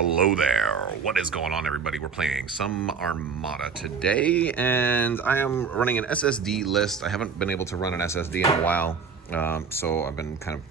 Hello there. What is going on, everybody? We're playing some Armada today, and I am running an SSD list. I haven't been able to run an SSD in a while, so I've been kind of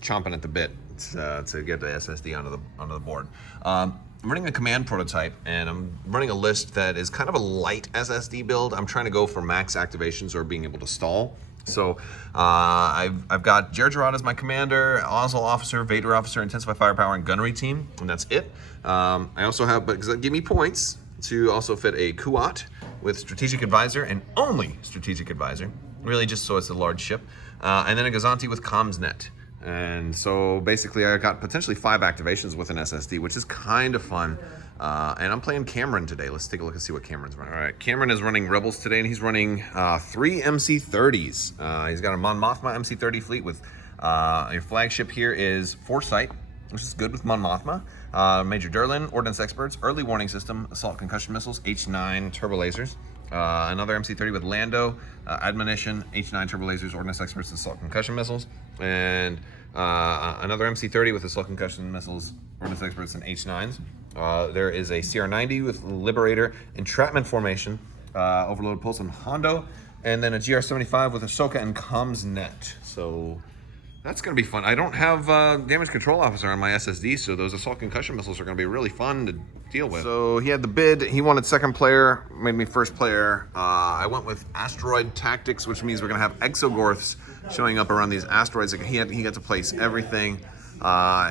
chomping at the bit to get the SSD onto the board. I'm running a command prototype, and I'm running a list that is kind of a light SSD build. I'm trying to go for max activations or being able to stall. So I've got Gergerod as my commander, Ozzel officer, Vader officer, intensify firepower, and gunnery team, and that's it. I also have, because that give me points, to also fit a Kuat with strategic advisor and only strategic advisor, really just so it's a large ship, and then a Gazanti with comms net. And so basically I got potentially 5 activations with an SSD, which is kind of fun. And I'm playing Cameron today. Let's take a look and see what Cameron's running. All right, Cameron is running Rebels today, and he's running 3 MC-30s. He's got a Mon Mothma MC-30 fleet with your flagship here is Foresight, which is good with Mon Mothma. Major Durlin, Ordnance Experts, Early Warning System, Assault Concussion Missiles, H9 Turbo Lasers. Another MC-30 with Lando, Admonition, H9 Turbo Lasers, Ordnance Experts, Assault Concussion Missiles. And another MC-30 with Assault Concussion Missiles, Ordnance Experts, and H9s. There is a CR-90 with Liberator, Entrapment Formation, Overload Pulse, and Hondo, and then a GR-75 with Ahsoka and Comms Net. So that's going to be fun. I don't have Damage Control Officer on my SSD, so those Assault Concussion Missiles are going to be really fun to deal with. So he had the bid. He wanted second player, made me first player. I went with Asteroid Tactics, which means we're going to have Exogorths showing up around these asteroids. He got to place everything.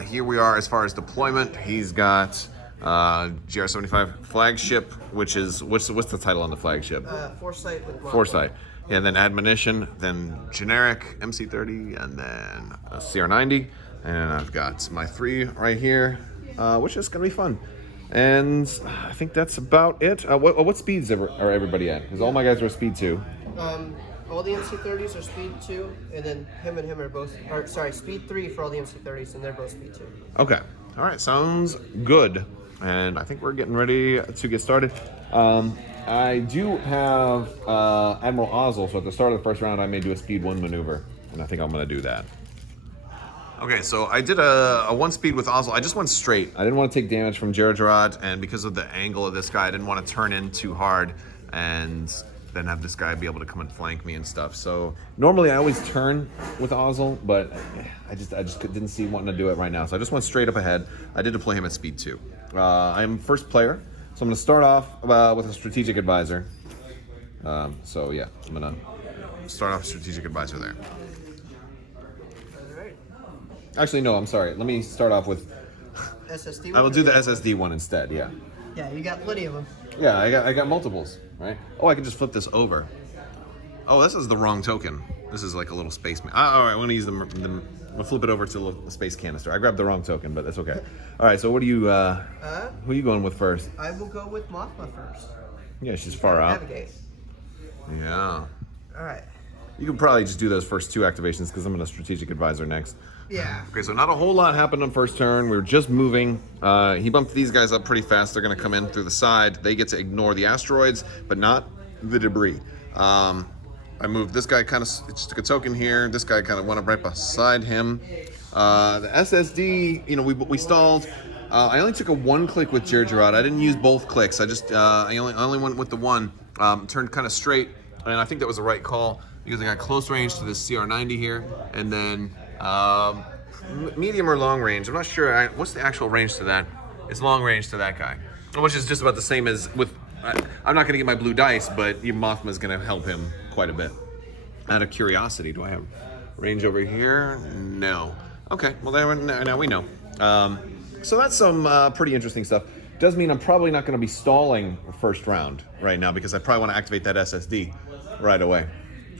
Here we are as far as deployment. He's got GR-75 flagship, which is what's the title on the flagship? Foresight with Foresight. Yeah, and then Admonition, then generic MC-30, and then a CR-90. And I've got my 3 right here, which is gonna be fun. And I think that's about it. What speeds are everybody at? Because all my guys are speed 2. All the MC-30s are speed 2, and then him are both, or sorry, speed 3 for all the MC-30s, and they're both speed 2. Okay. All right, sounds good. And I think we're getting ready to get started. I do have Admiral Ozzel, so at the start of the first round, I may do a speed 1 maneuver, and I think I'm going to do that. Okay, so I did a 1 speed with Ozzel. I just went straight. I didn't want to take damage from Gergerod, and because of the angle of this guy, I didn't want to turn in too hard and then have this guy be able to come and flank me and stuff. So normally I always turn with Ozzel, but I just didn't see wanting to do it right now. So I just went straight up ahead. I did deploy him at speed 2. I'm first player, so I'm going to start off with a strategic advisor. So yeah, I'm going to start off strategic advisor there. Actually, no, I'm sorry. Let me start off with SSD. I will do the SSD one instead. Yeah. Yeah, you got plenty of them. Yeah, I got multiples, right? Oh, I can just flip this over. Oh, this is the wrong token. This is like a little space. All right, I want to use I'll flip it over to a space canister. I grabbed the wrong token, but that's okay. All right, so what do you? Who are you going with first? I will go with Mothma first. Yeah, she's far out. Navigate. Yeah. All right. You can probably just do those first 2 activations because I'm going to strategic advisor next. Yeah. Okay, so not a whole lot happened on first turn. We were just moving. He bumped these guys up pretty fast. They're going to come in through the side. They get to ignore the asteroids, but not the debris. I moved this guy kind of, just took a token here. This guy kind of went up right beside him. The SSD, you know, we stalled. I only took a 1 click with Gergerod. I didn't use both clicks. I only went with the 1. Turned kind of straight, and I think that was the right call because I got close range to this CR-90 here, and then medium or long range. I'm not sure. What's the actual range to that? It's long range to that guy, which is just about the same as with. I'm not going to get my blue dice, but Mothma is going to help him quite a bit. Out of curiosity, do I have range over here? No. Okay, well now we know. So that's some pretty interesting stuff. Does mean I'm probably not going to be stalling first round right now because I probably want to activate that SSD right away.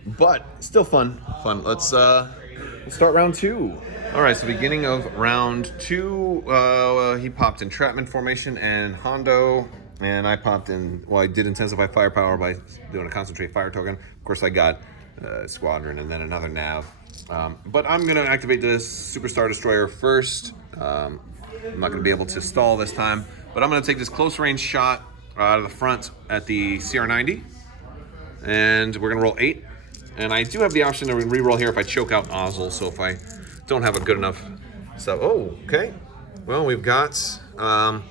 But still fun. Let's start round 2. All right, so beginning of round 2, he popped entrapment formation and Hondo, and I popped in. Well, I did intensify firepower by doing a concentrate fire token. Of course, I got squadron and then another nav. But I'm gonna activate this Superstar Destroyer first. I'm not gonna be able to stall this time, but I'm gonna take this close range shot out of the front at the CR-90, and we're gonna roll 8. And I do have the option to re-roll here if I choke out Ozzel, so if I don't have a good enough stuff. Oh, okay. Well, we've got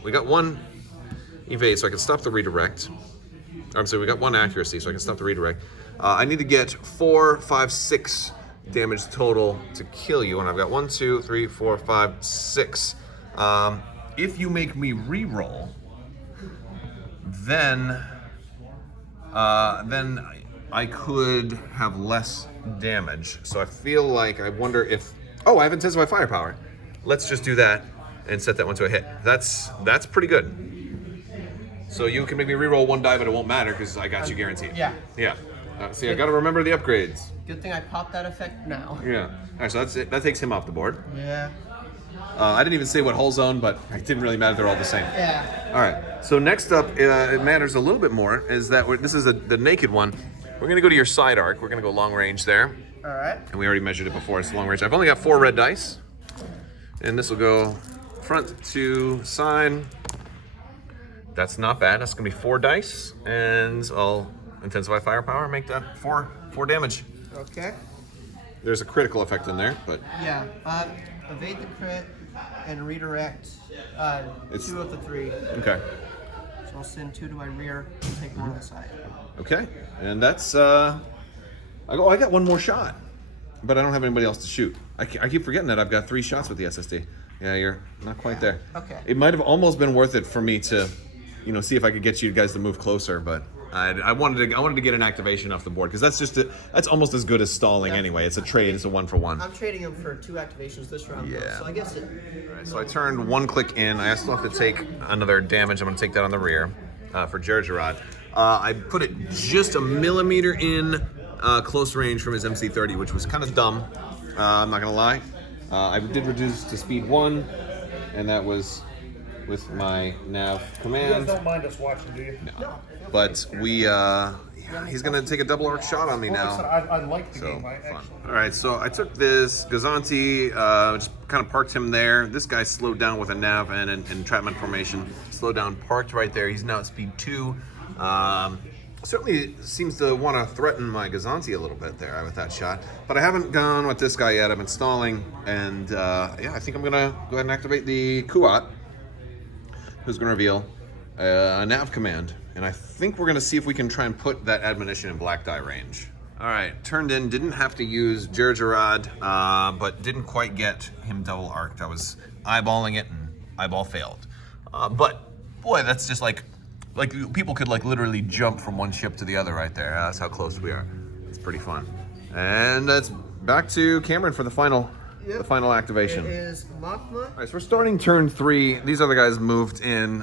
We got one evade, so I can stop the redirect. I'm sorry, we got one accuracy, so I can stop the redirect. I need to get 4, 5, 6 damage total to kill you, and I've got 1, 2, 3, 4, 5, 6. If you make me re-roll, then I could have less damage. So I feel like, I wonder if, oh, I have intensified firepower. Let's just do that and set that one to a hit. That's pretty good. So you can make me re-roll one die, but it won't matter because I got you guaranteed. Yeah. Yeah. See, I got to remember the upgrades. Good thing I popped that effect now. Yeah. All right, so that's it. That takes him off the board. Yeah. I didn't even say what hull zone, but it didn't really matter. They're all the same. Yeah. All right. So next up, it matters a little bit more, is that this is the naked one. We're going to go to your side arc. We're going to go long range there. All right. And we already measured it before. It's long range. I've only got 4 red dice. And this will go front to side. That's not bad. That's going to be 4 dice. And I'll intensify firepower and make that 4 damage. Okay. There's a critical effect in there, but... Yeah. Evade the crit and redirect 2 of the 3. Okay. So I'll send 2 to my rear and take 1 to the side. Okay. And that's... I got 1 more shot. But I don't have anybody else to shoot. I keep forgetting that I've got 3 shots with the SSD. Yeah, you're not quite there. Okay. It might have almost been worth it for me to, see if I could get you guys to move closer, but I wanted to get an activation off the board because that's almost as good as stalling anyway. It's a trade. It's a 1-for-1. I'm trading him for 2 activations this round. Yeah. So I guess it. All right, so I turned 1 click in. I still have to take another damage. I'm going to take that on the rear for Gergerod. I put it just a millimeter in close range from his MC-30, which was kind of dumb. I'm not going to lie. I did reduce to speed 1, and that was with my nav command. You guys don't mind us watching, do you? No. But he's going to take a double arc shot on me now. I like the So, game. fun. All right, so I took this Gazanti, just kind of parked him there. This guy slowed down with a nav and an entrapment formation. Slowed down, parked right there. He's now at speed 2. Certainly seems to want to threaten my Gazanti a little bit there with that shot. But I haven't gone with this guy yet. I've been stalling. And yeah, I think I'm going to go ahead and activate the Kuat, who's going to reveal a nav command. And I think we're going to see if we can try and put that admonition in black die range. All right, turned in, didn't have to use Gergerod, but didn't quite get him double arced. I was eyeballing it and eyeball failed. But boy, that's just like people could literally jump from one ship to the other right there. That's how close we are. It's pretty fun. And that's back to Cameron for the final activation. It is Mothma. All right, so we're starting turn 3. These other guys moved in.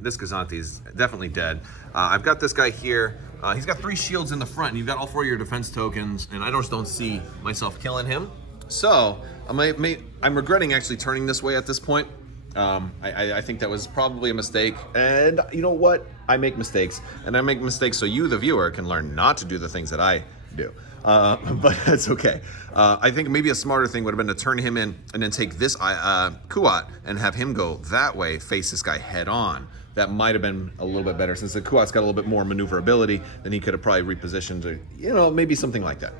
This Gazanti's definitely dead. I've got this guy here. He's got 3 shields in the front, and you've got all 4 of your defense tokens, and I just don't see myself killing him. So I'm regretting actually turning this way at this point. I think that was probably a mistake, and you know what? I make mistakes, and I make mistakes so you, the viewer, can learn not to do the things that I do. But that's okay. I think maybe a smarter thing would have been to turn him in and then take this Kuat and have him go that way, face this guy head on. That might have been a little bit better, since the Kuat's got a little bit more maneuverability. Then he could have probably repositioned to, maybe something like that.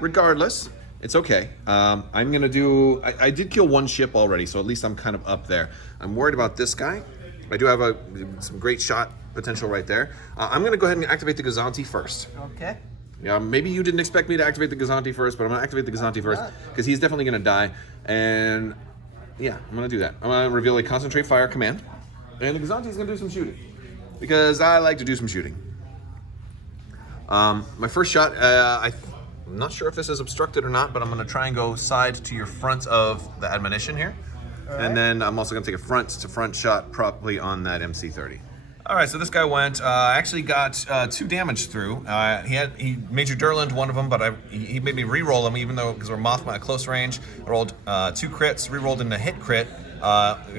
Regardless, it's okay. I'm gonna do. I did kill 1 ship already, so at least I'm kind of up there. I'm worried about this guy. I do have some great shot potential right there. I'm gonna go ahead and activate the Gazanti first. Okay. Yeah, maybe you didn't expect me to activate the Gazanti first, but I'm gonna activate the Gazanti first because he's definitely gonna die. And yeah, I'm gonna do that. I'm gonna reveal a concentrate fire command, and the Gazanti's gonna do some shooting because I like to do some shooting. My first shot, I'm not sure if this is obstructed or not, but I'm gonna try and go side to your front of the admonition here. And then I'm also gonna take a front to front shot probably on that MC-30. All right, so this guy went, actually got 2 damage through. He Major Durland, one of them, but he made me re-roll him, even though, because we're Mothma at close range. I rolled 2 crits, re-rolled into hit crit,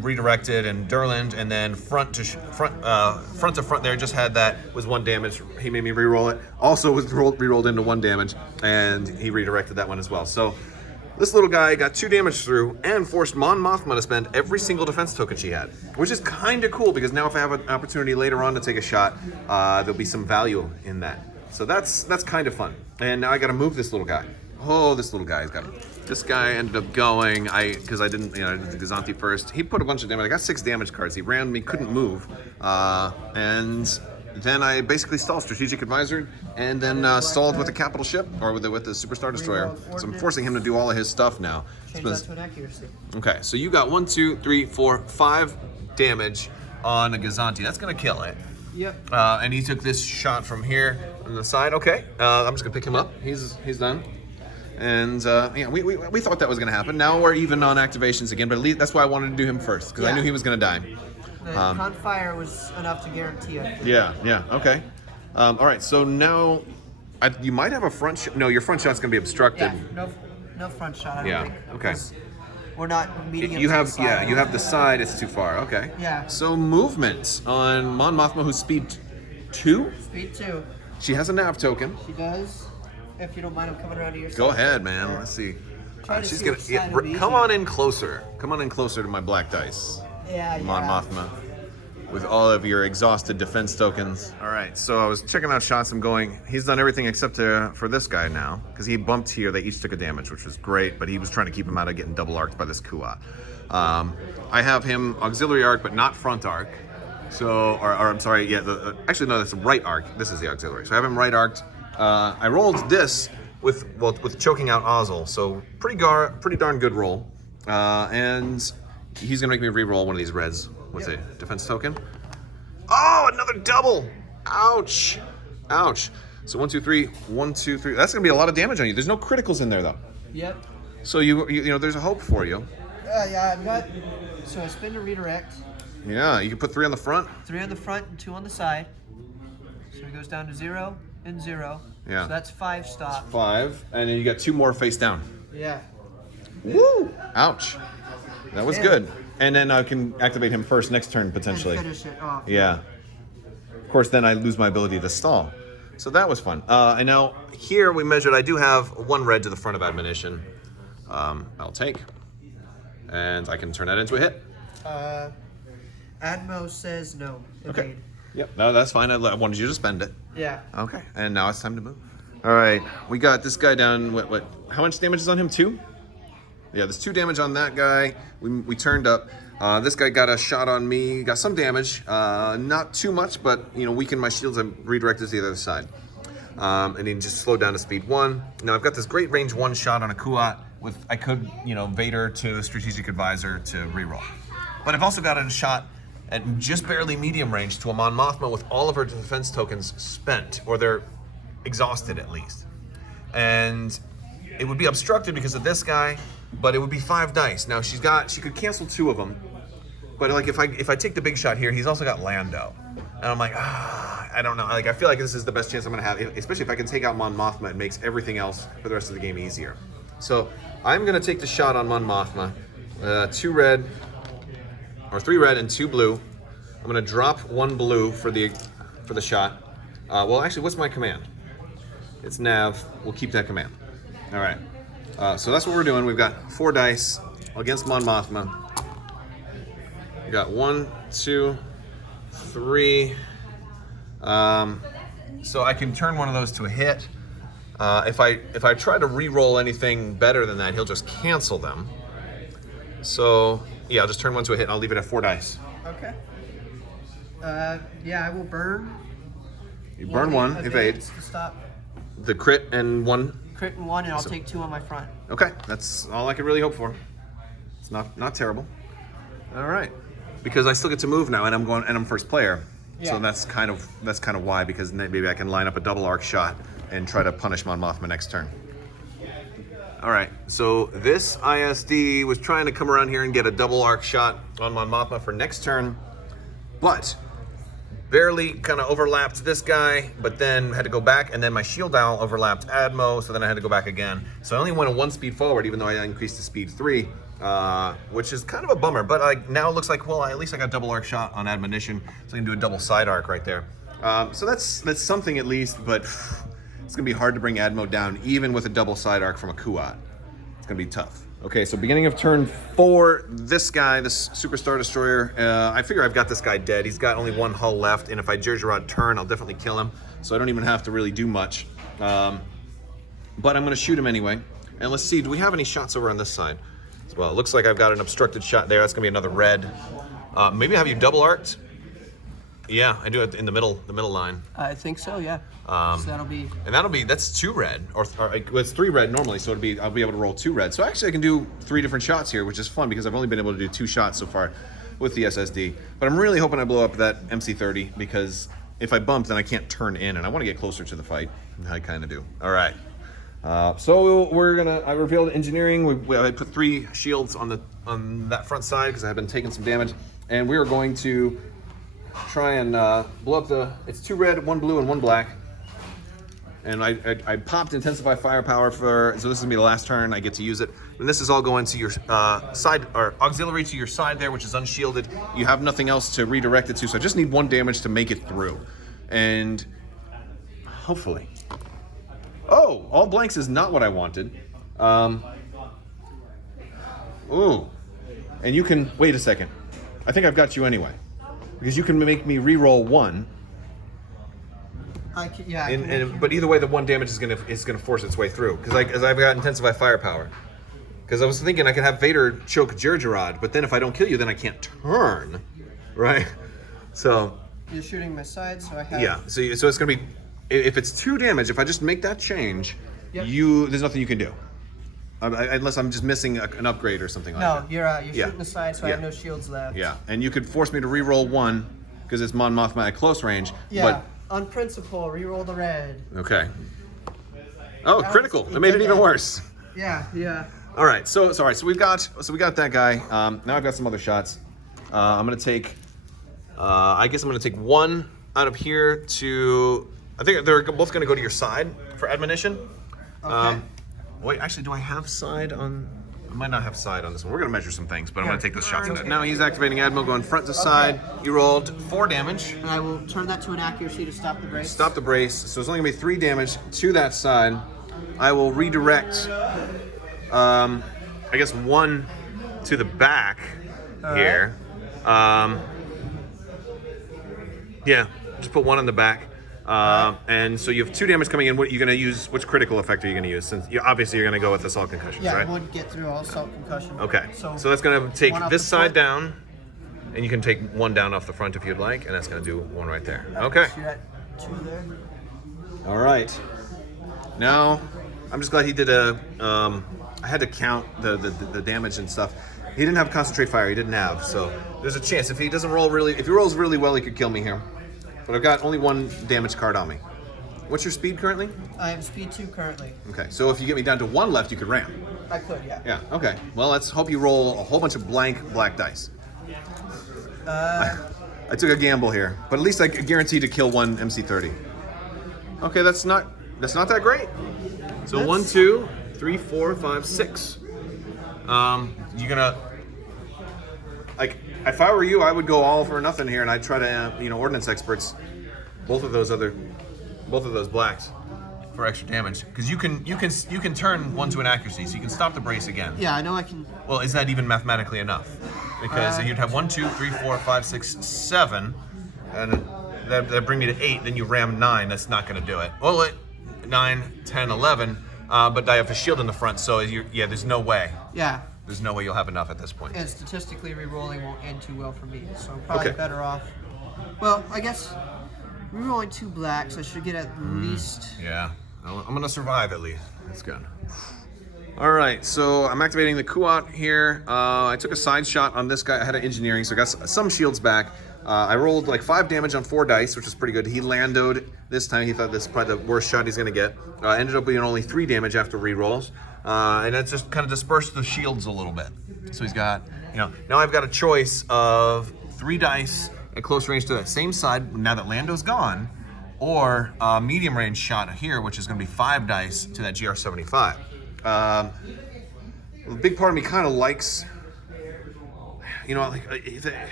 redirected and Durland, and then front to front there, just had that, was 1 damage. He made me re-roll it. Also was re-rolled into 1 damage, and he redirected that one as well. So this little guy got 2 damage through and forced Mon Mothma to spend every single defense token she had, which is kind of cool because now if I have an opportunity later on to take a shot, there'll be some value in that. So that's kind of fun. And now I got to move this little guy. Oh, this little guy's got This guy ended up going, because I didn't, I did the Gazanti first. He put a bunch of damage. I got 6 damage cards. He rammed me, couldn't move. And then I basically stalled Strategic Advisor, and then stalled with a capital ship, or with the Superstar Destroyer. So I'm forcing him to do all of his stuff now. Change that to an accuracy. Okay, so you got 1, 2, 3, 4, 5 damage on a Gazanti. That's gonna kill it. Yep. And he took this shot from here on the side. Okay, I'm just gonna pick him up. He's done. And yeah, we thought that was gonna happen. Now we're even on activations again, but at least that's why I wanted to do him first, because I knew he was gonna die. The con fire was enough to guarantee it. Yeah, okay. All right, so now you might have a front shot. No, your front shot's gonna be obstructed. Yeah, no front shot. I don't think. Okay. We're not meeting. You have you have the side. It's too far. Okay. Yeah. So movement on Mon Mothma, who's speed 2. Speed 2. She has a nav token. She does. If you don't mind, I'm coming around to your side. Go ahead, man. Let's see. She's gonna come on in closer. Come on in closer to my black dice. Yeah. Mon Mothma, with all of your exhausted defense tokens. All right, so I was checking out shots. I'm going, he's done everything except for this guy now, because he bumped here. They each took a damage, which was great, but he was trying to keep him out of getting double arced by this Kuat. I have him auxiliary arc, but not front arc. So, or I'm sorry, yeah, actually no, that's the right arc. This is the auxiliary. So I have him right arced. I rolled this with choking out Ozzel, so pretty darn good roll. And he's gonna make me re-roll one of these reds with a defense token. Oh, another double! Ouch! Ouch! So 1, 2, 3, 1, 2, 3. That's gonna be a lot of damage on you. There's no criticals in there though. Yep. So you know, there's a hope for you. Yeah, I've got. So I spin to redirect. Yeah, you can put 3 on the front. 3 on the front and 2 on the side. So it goes down to 0 and 0. Yeah. So that's 5 stop. 5, and then you got 2 more face down. Yeah. Woo! Ouch. That was good. And then I can activate him first next turn, potentially. And finish it off. Yeah. Of course, then I lose my ability to stall. So that was fun. And now, here we measured, I do have 1 red to the front of admonition. I'll take. And I can turn that into a hit. Admo says no. Okay. Evade. Yep, no, that's fine. I wanted you to spend it. Yeah. Okay, and now it's time to move. All right, we got this guy down. What? How much damage is on him? 2? Yeah, there's 2 damage on that guy. We turned up. This guy got a shot on me. Got some damage. Not too much, but weakened my shields and redirected to the other side. And he just slowed down to speed 1. Now I've got this great range 1 shot on a Kuat with I could Vader to Strategic Advisor to reroll. But I've also got a shot at just barely medium range to a Mon Mothma with all of her defense tokens spent, or they're exhausted at least. And it would be obstructed because of this guy, but it would be 5 dice. Now she could cancel 2 of them, but like if I take the big shot here, he's also got Lando. And I'm like, I don't know. Like I feel like this is the best chance I'm gonna have, especially if I can take out Mon Mothma. It makes everything else for the rest of the game easier. So I'm gonna take the shot on Mon Mothma. 2 red, or 3 red and 2 blue. I'm gonna drop 1 blue for the shot. Well, actually, what's my command? It's nav. We'll keep that command. All right. So that's what we're doing. We've got 4 dice against Mon Mothma. We got 1, 2, 3. So I can turn one of those to a hit. If I try to re-roll anything better than that, he'll just cancel them. So yeah, I'll just turn 1 to a hit and I'll leave it at 4 dice. Okay. Yeah, I will burn. You burn 1, evade. To stop. The crit and 1. Crit and 1, and I'll take 2 on my front. Okay, that's all I can really hope for. It's not terrible. All right, because I still get to move now, and I'm first player. Yeah. So that's kind of why, because maybe I can line up a double arc shot and try to punish Mon Mothma next turn. All right, so this ISD was trying to come around here and get a double arc shot on Mon Mothma for next turn, but barely kind of overlapped this guy, but then had to go back, and then my shield dial overlapped Admo, so then I had to go back again. So I only went 1 speed forward, even though I increased to speed 3, which is kind of a bummer. But now it looks like, well, at least I got double arc shot on admonition, so I can do a double side arc right there. So that's something at least, but it's gonna be hard to bring Admo down, even with a double side arc from a Kuat. It's gonna be tough. Okay, so beginning of turn 4, this guy, this Superstar Destroyer, I figure I've got this guy dead. He's got only 1 hull left, and if I Jerjerrod turn, I'll definitely kill him. So I don't even have to really do much. But I'm gonna shoot him anyway. And let's see, do we have any shots over on this side as well? It looks like I've got an obstructed shot there. That's gonna be another red. Maybe I have you double arced. Yeah, I do it in the middle line. I think so, yeah. So That's 2 red, or it's 3 red normally, so I'll be able to roll 2 red. So actually I can do 3 different shots here, which is fun because I've only been able to do 2 shots so far with the SSD. But I'm really hoping I blow up that MC-30 because if I bump, then I can't turn in, and I want to get closer to the fight. I kind of do. All right. So I revealed engineering. I put 3 shields on that front side because I have been taking some damage, and we are going to try and blow up it's 2 red, 1 blue, and 1 black. And I popped intensify firepower so this is gonna be the last turn I get to use it. And this is all going to your side, or auxiliary to your side there, which is unshielded. You have nothing else to redirect it to, so I just need 1 damage to make it through. And hopefully. Oh, all blanks is not what I wanted. Ooh. And you can, wait a second. I think I've got you anyway. Because you can make me re-roll 1. But either way, the 1 damage is gonna force its way through. Because I've got intensify firepower. Because I was thinking I could have Vader choke Jerjerrod, but then if I don't kill you, then I can't turn, right? So you're shooting my side, so I have. Yeah. So it's gonna be, if it's 2 damage, if I just make that change, yep. There's nothing you can do. Unless I'm just missing an upgrade or something like that. No, you're shooting the side, so I have no shields left. Yeah, and you could force me to re-roll 1 because it's Mon Mothma at close range. Yeah. But on principle, re-roll the red. okay. Oh, critical! That made it even worse. Yeah. All right, so we got that guy. Now I've got some other shots. I'm gonna take. I guess I'm gonna take 1 out of here to. I think they're both gonna go to your side for admonition. Okay. Wait, actually, do I have side on? I might not have side on this one. We're gonna measure some things, but I'm gonna take this shot today. Now he's activating Admiral, going front to side. You rolled 4 damage. And I will turn that to an accuracy to stop the brace. Stop the brace. So it's only gonna be 3 damage to that side. I will redirect. I guess 1 to the back here. Yeah, just put 1 on the back. And so you have 2 damage coming in. What are you going to use? Which critical effect are you going to use? Since obviously you're going to go with assault concussion, yeah, right? Yeah, would get through all assault concussion. Okay, so that's going to take this side down, and you can take 1 down off the front if you'd like, and that's going to do 1 right there. Okay. So you're at 2 there. All right. Now, I'm just glad he did I had to count the damage and stuff. He didn't have concentrate fire. He didn't have, so there's a chance if he rolls really well, he could kill me here. But I've got only 1 damage card on me. What's your speed currently? I am speed 2 currently. Okay, so if you get me down to 1 left, you could ram. I could, yeah. Yeah, okay. Well, let's hope you roll a whole bunch of blank black dice. I took a gamble here, but at least I guarantee to kill 1 MC-30. Okay, that's not that great. So 1, 2, 3, 4, 5, 6. You're gonna, like, if I were you, I would go all for nothing here, and I'd try to, ordnance experts, both of those blacks, for extra damage, because you can turn 1 to an accuracy, so you can stop the brace again. Yeah, I know I can. Well, is that even mathematically enough? Because you'd have 1, 2, 3, 4, 5, 6, 7, and that bring me to 8. Then you ram 9. That's not going to do it. Well, 9, 10, 11. But I have a shield in the front, so there's no way. Yeah. There's no way you'll have enough at this point. And statistically, re-rolling won't end too well for me, so I'm probably better off. Well, I guess re-rolling 2 blacks, I should get at least. Yeah, I'm gonna survive at least. That's good. All right, so I'm activating the Kuat here. I took a side shot on this guy. I had an engineering, so I got some shields back. I rolled like 5 damage on 4 dice, which is pretty good. He landoed this time. He thought this is probably the worst shot he's gonna get. Ended up being only 3 damage after re-rolls. And that just kind of dispersed the shields a little bit. So he's got, now I've got a choice of 3 dice at close range to that same side, now that Lando's gone, or a medium range shot here, which is gonna be 5 dice to that GR75. A big part of me kind of likes,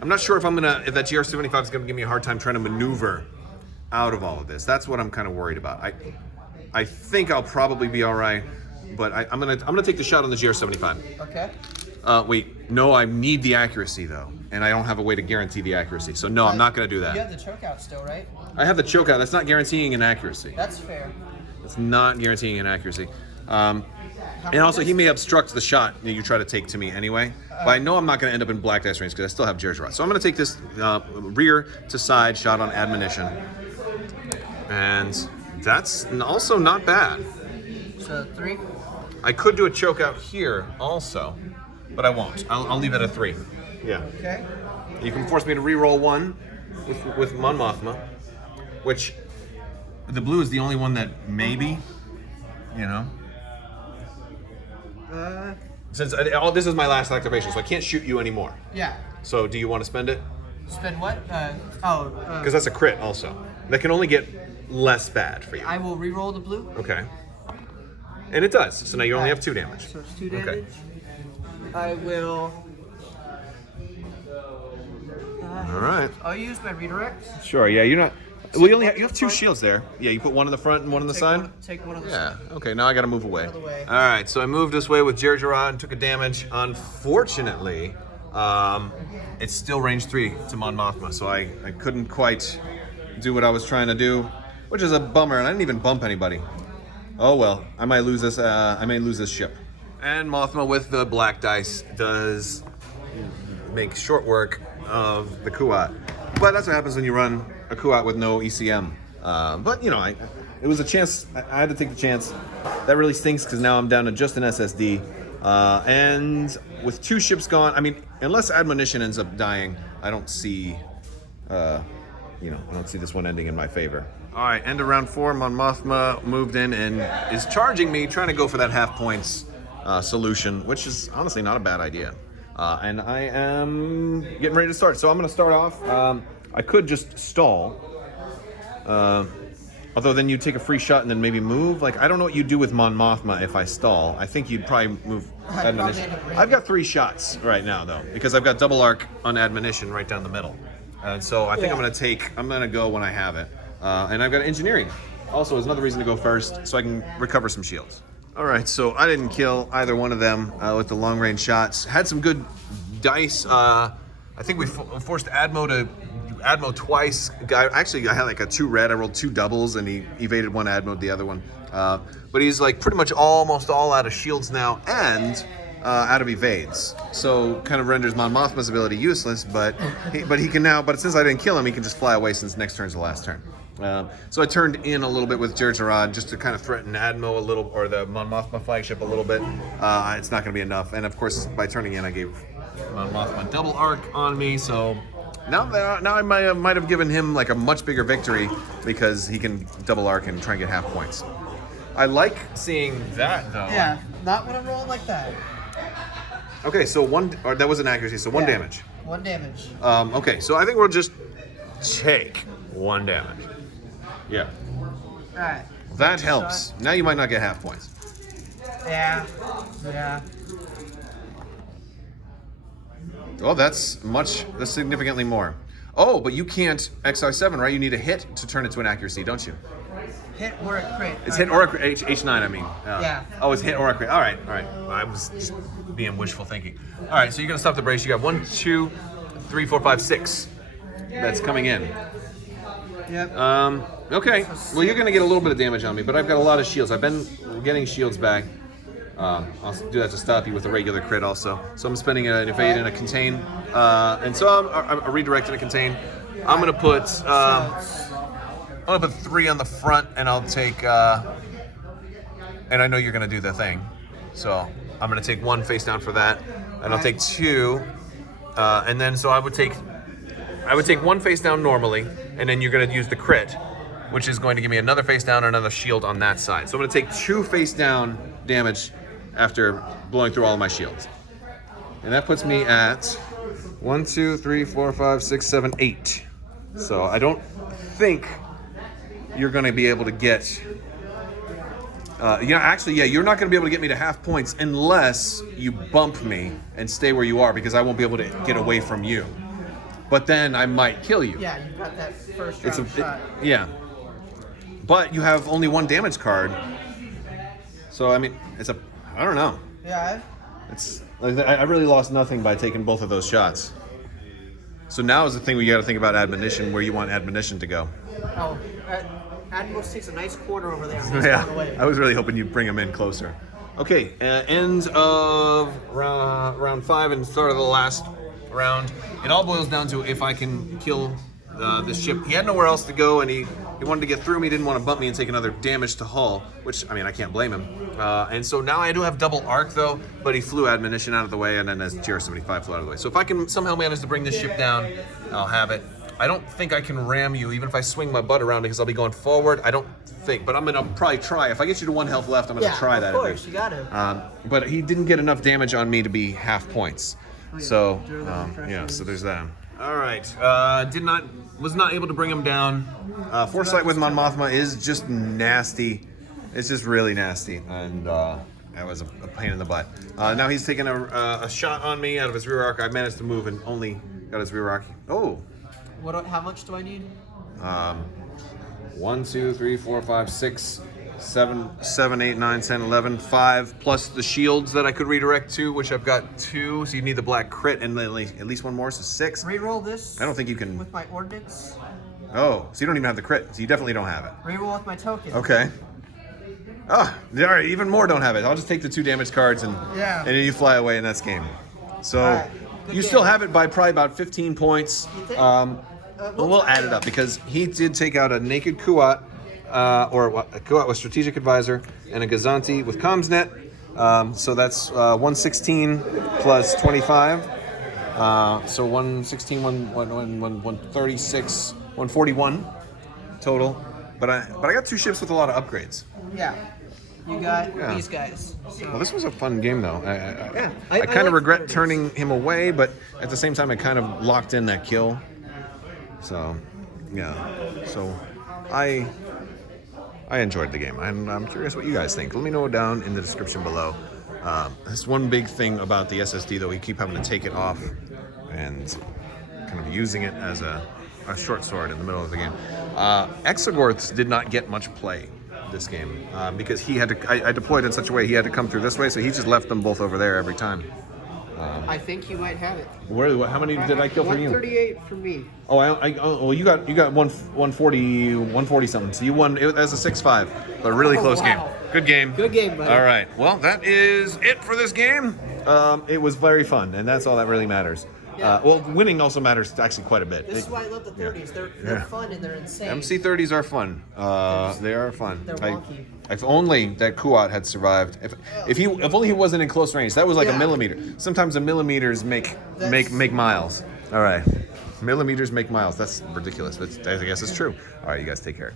I'm not sure if that GR75 is gonna give me a hard time trying to maneuver out of all of this. That's what I'm kind of worried about. I think I'll probably be all right, but I'm gonna take the shot on the GR75. Okay. Wait, no, I need the accuracy though, and I don't have a way to guarantee the accuracy. So no, I'm not gonna do that. You have the choke out still, right? I have the choke out. That's not guaranteeing an accuracy. That's fair. It's not guaranteeing an accuracy. And also, he may obstruct the shot that you try to take to me anyway. But I know I'm not going to end up in black dice range because I still have Jerjerrod. So I'm going to take this rear to side shot on admonition. And that's also not bad. So 3. I could do a choke out here also, but I won't. I'll leave it at 3. Yeah. Okay. You can force me to re-roll 1 with Mon Mothma, which the blue is the only one that maybe, you know. Since this is my last activation, so I can't shoot you anymore. Yeah. So do you want to spend it? Spend what? Because that's a crit also. That can only get less bad for you. I will re-roll the blue. Okay. And it does. So now you only have 2 damage. So it's 2 damage. Okay. I will. All right. I'll use my redirect. Sure. Yeah, you're not. Well, you have 2 shields there. Yeah, you put one in the front and one on the side. Take one on the Yeah. side. Okay. Now I got to move away. Out of the way. All right. So I moved this way with Jerjerrod and took a damage. Unfortunately, it's still range 3 to Mon Mothma, so I couldn't quite do what I was trying to do, which is a bummer. And I didn't even bump anybody. Oh well. I might lose this. I may lose this ship. And Mothma with the black dice does make short work of the Kuat. But that's what happens when you run a Kuat with no ECM. But you know, it was a chance. I had to take the chance. That really stinks because now I'm down to just an SSD. And with 2 ships gone, I mean, unless admonition ends up dying, I don't see, I don't see this one ending in my favor. All right, end of round 4. Mon Mothma moved in and is charging me, trying to go for that half points solution, which is honestly not a bad idea. And I am getting ready to start. So I'm going to start off. I could just stall. Although then you'd take a free shot and then maybe move. Like, I don't know what you'd do with Mon Mothma if I stall. I think you'd probably move admonition. I've got 3 shots right now, though, because I've got double arc on admonition right down the middle. And so I think I'm going to go when I have it. And I've got engineering. Also, is another reason to go first, so I can recover some shields. All right, so I didn't kill either one of them with the long range shots. Had some good dice. I think we forced Admo twice. Actually, I had like a 2 red. I rolled 2 doubles, and he evaded one Admo, the other one. But he's like pretty much almost all out of shields now, and out of evades. So kind of renders Mon Mothma's ability useless. But he can now. But since I didn't kill him, he can just fly away since next turn's the last turn. So I turned in a little bit with Jerjerrod just to kind of threaten Admo a little, or the Mon Mothma flagship a little bit. It's not going to be enough. And of course, by turning in, I gave Mon Mothma double arc on me. So now I might have given him like a much bigger victory because he can double arc and try and get half points. I like seeing that though. Yeah, not when I'm rolling like that. Okay, so that was an accuracy. So 1 damage. 1 damage. Okay, so I think we'll just take 1 damage. Yeah. Alright. That helps. Now you might not get half points. Yeah. Oh, that's significantly more. Oh, but you can't XI7, right? You need a hit to turn it to an accuracy, don't you? Hit or a crit. It's hit or a crit. H9, I mean. Yeah. Oh, it's hit or a crit. All right. I was just being wishful thinking. All right, so you're going to stop the brace. You got 1, 2, 3, 4, 5, 6. That's coming in. Yep. Okay. Well, you're going to get a little bit of damage on me, but I've got a lot of shields. I've been getting shields back. I'll do that to stop you with a regular crit also. So I'm spending an evade and a contain. And so I'm a redirect and a contain. I'm going to put 3 on the front, and I'll take... and I know you're going to do the thing. So I'm going to take 1 face down for that. And I'll take 2. And then so I would take 1 face down normally, and then you're going to use the crit, which is going to give me another face down and another shield on that side. So I'm going to take 2 face down damage after blowing through all of my shields. And that puts me at 1, 2, 3, 4, 5, 6, 7, 8. So I don't think you're going to be able to get... you're not going to be able to get me to half points unless you bump me and stay where you are, because I won't be able to get away from you. But then I might kill you. Yeah, you got that first round shot. Yeah. But you have only 1 damage card. So, I mean, I don't know. Yeah. It's like I really lost nothing by taking both of those shots. So now is the thing where you got to think about admonition, where you want admonition to go. Oh, Admiral takes a nice corner over there. And he's Yeah, going away. I was really hoping you'd bring him in closer. Okay, end of round 5 and start of the last round. It all boils down to if I can kill this ship. He had nowhere else to go, and he wanted to get through me. He didn't want to bump me and take another damage to hull, which, I mean, I can't blame him. And so now I do have double arc, though, but he flew admonition out of the way, and then as GR-75 flew out of the way. So if I can somehow manage to bring this ship down, I'll have it. I don't think I can ram you, even if I swing my butt around, because I'll be going forward. I don't think, but I'm going to probably try. If I get you to 1 health left, I'm going to try that. Of course, you got to. But he didn't get enough damage on me to be half points. So, yeah, so there's that. All right, was not able to bring him down. Foresight with Mon Mothma is just nasty. It's just really nasty, and that was a pain in the butt. Now he's taking a shot on me out of his rear arc. I managed to move and only got his rear arc. Oh. How much do I need? 1, 2, 3, 4, 5, 6, 7, 8, 9, 10, 11, 5, plus the shields that I could redirect to, which I've got 2. So you need the black crit and at least 1 more, so 6. Reroll this. I don't think you can. With my ordnance. Oh, so you don't even have the crit. So you definitely don't have it. Reroll with my token. Okay. Ah, all right, even more don't have it. I'll just take the 2 damage cards and then you fly away, and that's game. So right, you still have it by probably about 15 points. You think? We'll add it up because he did take out a naked Kuat, a Kuat with strategic advisor, and a Gazanti with comms net. So that's 116 plus 25. So 116, 136, 141 total. But I got 2 ships with a lot of upgrades. Yeah. You got these guys. So. Well, this was a fun game, though. I I kind of like regret 30s. turning him away, but at the same time, I kind of locked in that kill. So, yeah. So, I enjoyed the game. I'm curious what you guys think. Let me know down in the description below. That's one big thing about the SSD, though. We keep having to take it off and kind of using it as a short sword in the middle of the game. Exogorths did not get much play this game because he had to. I deployed in such a way he had to come through this way, so he just left them both over there every time. I think you might have it. How many did I kill for you? 138 for me. Oh, well, you got 140 something. So you won. It was a 6-5, but a really close game. Good game. Good game, buddy. All right. Well, that is it for this game. It was very fun, and that's all that really matters. Yeah. Well, winning also matters actually quite a bit. This is why I love the 30s. They're fun and they're insane. MC-30s are fun. They are fun. They're wonky. If only that Kuat had survived. If only he wasn't in close range. That was like a millimeter. Sometimes the millimeters make miles. All right. Millimeters make miles. That's ridiculous, but I guess it's true. All right, you guys take care.